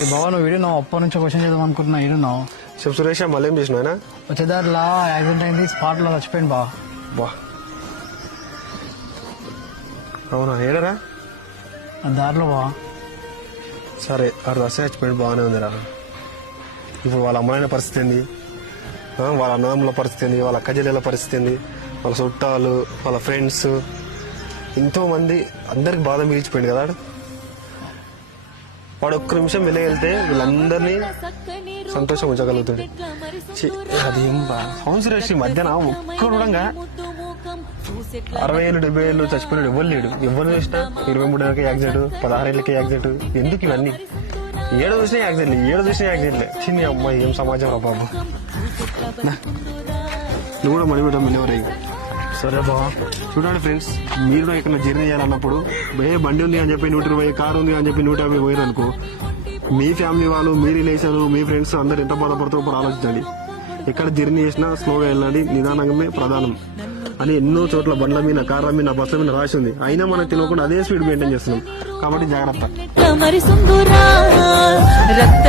బాబా నువ్వు వీడియో అప్పటి నుంచి క్వశ్చన్ చేద్దాం అనుకుంటున్నా ఈడున్నావు. చెప్పు సురేష్, మళ్ళీ ఏం చేసినా? వచ్చేదారిలా యాక్సిడెంట్ అయింది, స్పాట్ లో చచ్చిపోయింది బా. బా అవునా? ఏడరా? దారిలో బా. సరే ఆడు దశ చచ్చిపోయింది, బాగానే ఉందిరా. ఇప్పుడు వాళ్ళ అమ్మాయిన పరిస్థితి ఏంది, వాళ్ళ అన్నదమ్ముల పరిస్థితి ఏంది, వాళ్ళ అక్క చెల్లెల పరిస్థితి ఏంది, వాళ్ళ చుట్టాలు, వాళ్ళ ఫ్రెండ్స్, ఎంతో మంది, అందరికి బాధ మిగిలిచిపోయింది కదా. వాడు ఒక్క నిమిషం వెళ్తే వీళ్ళందరినీ సంతోషం ఉంచగలుగుతుంది. అది ఏం బా అవును సురేష్, ఈ మధ్యన ఒక్కడు కూడా 60 ఏళ్ళు 70 ఏళ్ళు చచ్చిపోయినాడు ఎవరు లేడు. ఎవరు చూసినా 23 ఏళ్ళకి యాక్సిడెంట్, 16 ఏళ్ళకి యాక్సిడెంట్. ఎందుకు ఇవన్నీ? ఏడు చూసినా యాక్సిడెంట్లే. చిన్న అమ్మాయి ఏం సమాజం రా బాబు. నువ్వు కూడా మనీ పెట్టాం వెళ్ళేవారు. సరే బా, చూడండి ఫ్రెండ్స్, మీరు ఇక్కడ జర్నీ చేయాలన్నప్పుడు బండి ఉంది అని చెప్పి 120, కారు ఉంది అని చెప్పి 150 పోయారు అనుకో, మీ ఫ్యామిలీ వాళ్ళు, మీ రిలేషన్, మీ ఫ్రెండ్స్ అందరు ఎంత బాధపడతారో ఆలోచించండి. ఎక్కడ జర్నీ చేసినా స్లోగా వెళ్ళండి, నిదానంగానే ప్రధానం అని ఎన్నో చోట్ల బండ్ల మీద, కార్ల మీద, బస్సుల మీద రాసి ఉంది. అయినా మనకు తెలియకుండా అదే స్పీడ్ మెయింటైన్ చేస్తున్నాం. కాబట్టి జాగ్రత్త. రక్త